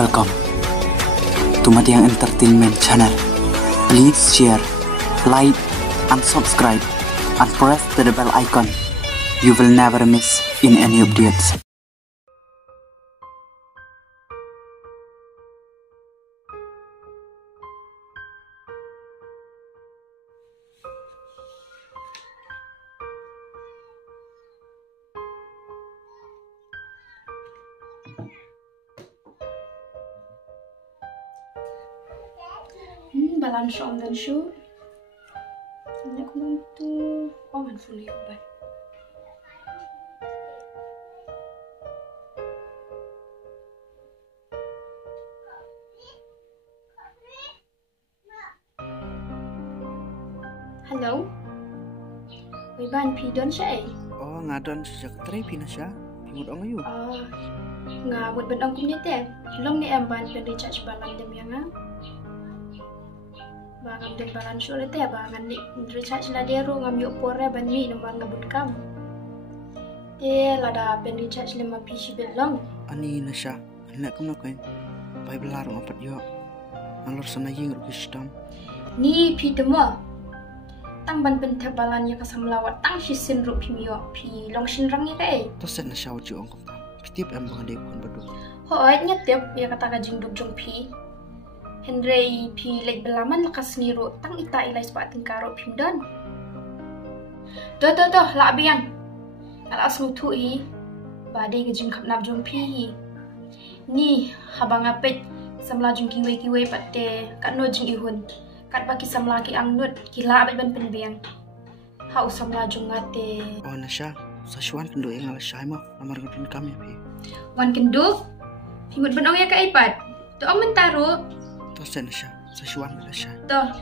Welcome to Matiang Entertainment channel. Please share, like, and subscribe, and press the bell icon. You will never miss in any updates. Balance on dan shoe. Ini aku tuh fully open. Hello. Ban pidon siya eh. Oh, ngadon sejak teri pinasya. Pimut ang ayu. Ngamut benang kumite. Long ni ban recharge balan dem yang Bangan dan balan sulit ya bangan ni recharge la deru ngam yuk pore ban mi nomor ngabut kam. Lada pen recharge 5 PC belong. Ani nasya, anak kamu kain. Pai belarung apat yo. Nalor sana ying rukistam. Ni pi temo. Tang ban pen balan ya kasam lawat tang sisin ru pi miyo pi long sin rang ni kai. Tosen nasya uji ong kom. Pitip em bangan dek pun bedu. Hoy nyetep ya kata gajing duk jong pi. Henry pi lek belaman lekas niru tang ita ilai sepak tingkaro pimdan. Doh la biang. Alas ngutu i. Badai gajing kap nap jong pi. Ni habang apet samla jong kiwe patte kat no jing ihun. Kat baki samla ki angnut kila abet ban penbiang. Hau samla jong ngate. Oh nasya, sasuan kendo yang alas syai mo nomor ngapin kami pi. Wan kendo. Himut benong ya ka ipat. Tu ang mentaro. Tosen nasya, sasuan bila syai. Toh.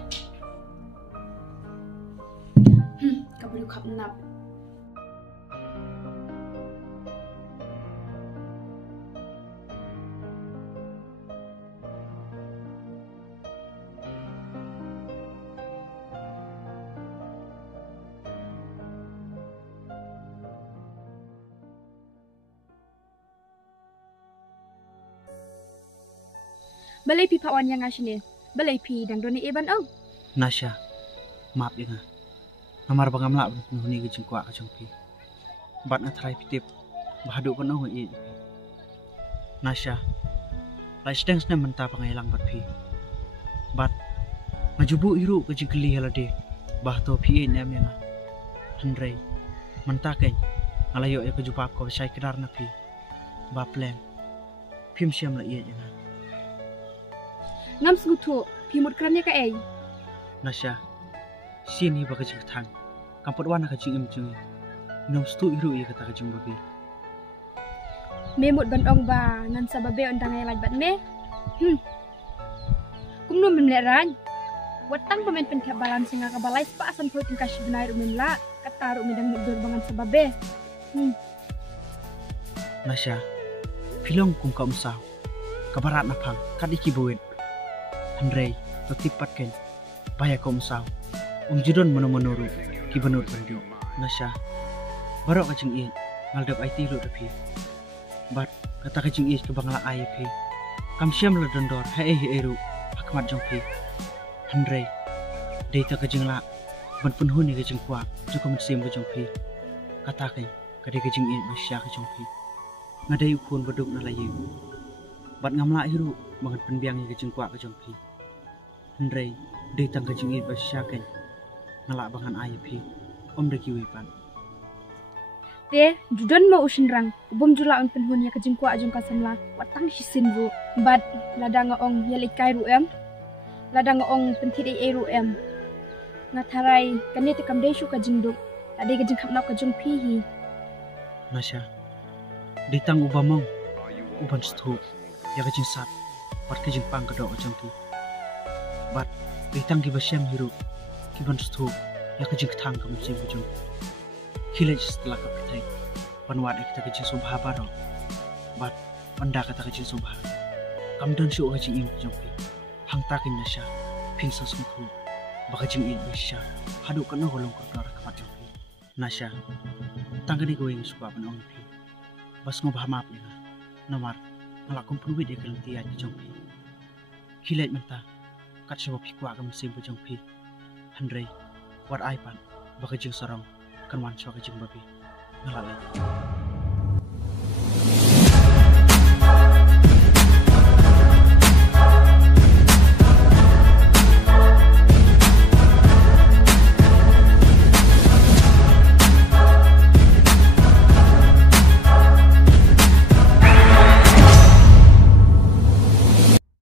Kabulu kap nap. Balai pi pawan yang asli. Balai pi dang doni eban au. Nasya, maaf ya nga. Namar bangam lak penghuni gajing kuak kacang pi. Bat ngatrai pitip, bahadu penuh i. Nasya, lai sedang senang mentah pangailang bat pi. Bat, ngajubu iru gajing keli halade. Bah to pi nem yang nga. Henry, mentah keng. Ngalayo ya kejupap ko syai kedar na pi. Ba plan. Pim siam la iya yang nga. Ngam segutu, pimut kerannya ka ei. Nasya, sini baka jing tang. Kampot wana ka jing imjung. Nom stu iru iya kata ka jing babi. Memut bandong ba nan sababe undang ay lajbat me. Kumno memleran. Watang pemain pentia balan singa ka balai spa asan po tingkah benai rumen la kataru medang mudur bangan sababe. Nasya, pilong kum ka umsaw. Kabarat na pang kadiki buwin. Henry, tertipat ken. Baya kau musau. Judon menuru ki benut bandu. Nasya, barok kacing i ngaldap IT lu tapi. Bat kata kacing i ke bangla IP. Kam siam le dondor he eru hakmat jong pi. Henry, data kacing la ban penhuni kacing kuak juga mensim kacing pi. Kata ken kadai kacing i basya kacing pi. Ngadai ukun beduk na layu. Bat ngamla iru bangan penbiang kacing kuak kacing pi. Henry, datang ke jingit basyakan ngelak bangan IP om deki wipan. Judon mau usinrang, bom jula on penhunnya ke jingkwa ajung kasamla, watang sisin bu, bad lada ngaong yalikai ruem, lada ngaong pentiri ruem. Ngatarai kani tekam desu ka jingduk, lada ke jingkap nak ke jung pihi. Nasya, datang ubamong, uban stu, ya ke jingsat, pat ke jingpang kedok ajung ki. Bat ditang ki basyam hiru ki ban stu ya ke jing tang kam sim bujung kilej setelah ka pertai panwat kita ke jing subha baro bat panda kata ke jing subha kam dan syu ke jing im bujung pi hang takin nasya ping sa sumpu baka jing in basya hadu kana golong ko dor ka jing pi nasya tangani go ing suba ban ong pi bas ngobah map ina nomar ngalak kumpul wid ekal tiya jong pi hilait menta kat shawa pi kwa kam sim jong pi handrei wat ai pan baka jing sarong kan wan shawa jing babi ngalak